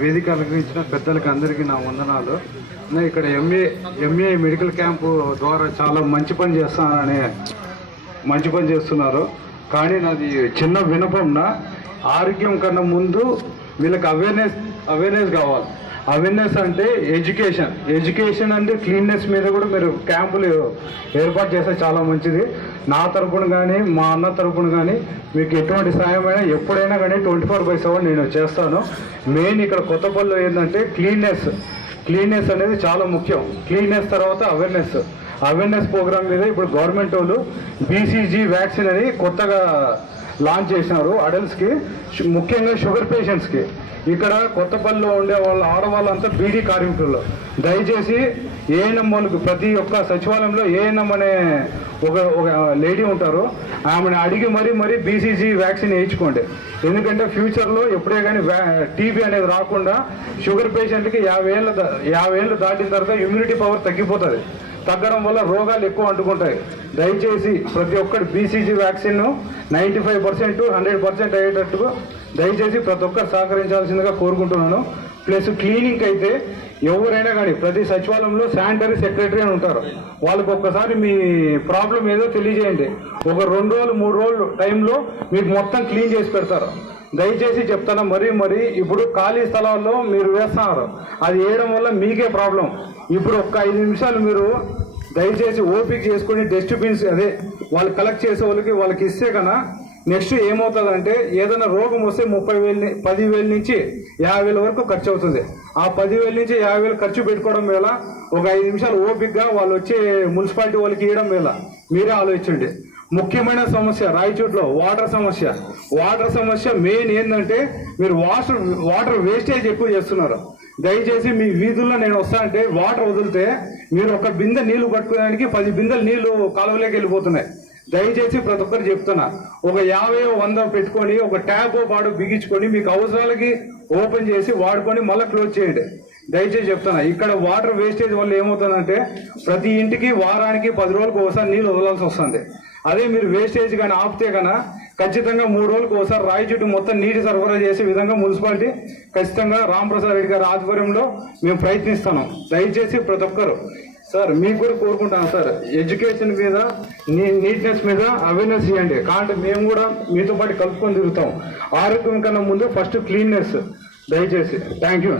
వేదిక అలంకరించిన పెద్దలకి అందరికీ నా వందనాలు. నేను ఇక్కడ ఎంఏ ఎంఏ మెడికల్ క్యాంపు ద్వారా చాలా మంచి పని చేస్తానని మంచి పని చేస్తున్నారు. కానీ నాది చిన్న వినపంన ఆరోగ్యం కన్నా ముందు వీళ్ళకి అవేర్నెస్ అవేర్నెస్ కావాలి. అవేర్నెస్ అంటే ఎడ్యుకేషన్ ఎడ్యుకేషన్ అంటే క్లీన్నెస్ మీద కూడా మీరు క్యాంపులు ఏర్పాటు చేస్తే చాలా మంచిది. నా తరపున కానీ మా అన్న తరపున కానీ మీకు ఎటువంటి సాయమైనా ఎప్పుడైనా కానీ ట్వంటీ ఫోర్ బై సెవెన్ నేను చేస్తాను. మెయిన్ ఇక్కడ కొత్తపల్లిలో ఏంటంటే క్లీన్నెస్ క్లీన్నెస్ అనేది చాలా ముఖ్యం. క్లీన్నెస్ తర్వాత అవేర్నెస్ అవేర్నెస్ ప్రోగ్రామ్ మీద ఇప్పుడు గవర్నమెంట్ వాళ్ళు బీసీజీ వ్యాక్సిన్ అని కొత్తగా లాంచ్ చేసినారు అడల్ట్స్కి ముఖ్యంగా షుగర్ పేషెంట్స్కి. ఇక్కడ కొత్తపల్లిలో ఉండే వాళ్ళ ఆడవాళ్ళంతా బీడీ కార్మికులు. దయచేసి ఏఎన్ఎం వాళ్ళకి ప్రతి ఒక్క సచివాలయంలో ఏఎన్ఎం అనే ఒక ఒక లేడీ ఉంటారు. ఆమెను అడిగి మరీ మరీ బీసీజీ వ్యాక్సిన్ వేయించుకోండి. ఎందుకంటే ఫ్యూచర్లో ఎప్పుడే కానీ టీబీ అనేది రాకుండా షుగర్ పేషెంట్కి యాభై ఏళ్ళ దా- యాభై ఏళ్ళు దాటిన తర్వాత ఇమ్యూనిటీ పవర్ తగ్గిపోతుంది. తగ్గడం వల్ల రోగాలు ఎక్కువ అంటుకుంటాయి. దయచేసి ప్రతి ఒక్కటి BCG vaccine ninety five percent hundred percent అయ్యేటట్టుగా దయచేసి ప్రతి ఒక్కరు సహకరించాల్సిందిగా కోరుకుంటున్నాను. ప్లస్ క్లీనింగ్ అయితే ఎవరైనా కానీ ప్రతి సచివాలయంలో శానిటరీ సెక్రటరీ అని ఉంటారు. వాళ్ళకి ఒక్కసారి మీ ప్రాబ్లం ఏదో తెలియజేయండి. ఒక రెండు రోజులు మూడు రోజులు టైంలో మీకు మొత్తం క్లీన్ చేసి పెడతారు. దయచేసి చెప్తాను మరీ మరీ ఇప్పుడు ఖాళీ స్థలాల్లో మీరు వేస్తున్నారు. అది వేయడం వల్ల మీకే ప్రాబ్లం. ఇప్పుడు ఒక్క ఐదు నిమిషాలు మీరు దయచేసి ఓపిక చేసుకుని డస్ట్బిన్స్ అదే వాళ్ళు కలెక్ట్ చేసే వాళ్ళకి వాళ్ళకి ఇస్తే కన్నా నెక్స్ట్ ఏమవుతుందంటే ఏదైనా రోగం వస్తే ముప్పై వేలు పదివేల నుంచి యాభై వేల వరకు ఖర్చు అవుతుంది. ఆ పదివేల నుంచి యాభై వేలు ఖర్చు పెట్టుకోవడం వేళ ఒక ఐదు నిమిషాలు ఓపిక్గా వాళ్ళు వచ్చే మున్సిపాలిటీ వాళ్ళకి ఇవ్వడం వేళ మీరే ఆలోచించండి. ముఖ్యమైన సమస్య రాయచూట్లో వాటర్ సమస్య. వాటర్ సమస్య మెయిన్ ఏంటంటే మీరు వాటర్ వాటర్ వేస్టేజ్ ఎక్కువ చేస్తున్నారు. దయచేసి మీ వీధుల్లో నేను వస్తా అంటే వాటర్ వదిలితే మీరు ఒక బిందె నీళ్ళు పట్టుకోవడానికి పది బిందెలు నీళ్ళు కాలువలోకి వెళ్ళిపోతున్నాయి. దయచేసి ప్రతి ఒక్కరు చెప్తున్నా ఒక యాభై వంద పెట్టుకొని ఒక ట్యాప్ పాడు బిగించుకొని మీకు అవసరాలకి ఓపెన్ చేసి వాడుకొని మళ్ళీ క్లోజ్ చేయండి. దయచేసి చెప్తున్నా ఇక్కడ వాటర్ వేస్టేజ్ వల్ల ఏమవుతుందంటే ప్రతి ఇంటికి వారానికి పది రోజులకు ఒకసారి నీళ్ళు వదలాల్సి వస్తుంది. అదే మీరు వేస్టేజ్ కానీ ఆపితే కన్నా ఖచ్చితంగా మూడు రోజులకు ఒకసారి రాయి చుట్టూ మొత్తం నీటి సరఫరా చేసే విధంగా మున్సిపాలిటీ ఖచ్చితంగా రామప్రసాద్ రెడ్డి గారి ఆధ్వర్యంలో మేము ప్రయత్నిస్తున్నాం. దయచేసి ప్రతి ఒక్కరు సార్ మీకు కూడా కోరుకుంటాను సార్. ఎడ్యుకేషన్ మీద నీ నీట్నెస్ మీద అవేర్నెస్ ఇవ్వండి. కాబట్టి మేము కూడా మీతో పాటు కలుపుకొని తిరుగుతాం. ఆరోగ్యం కన్నా ముందు ఫస్ట్ క్లీన్నెస్ దయచేసి. Thank you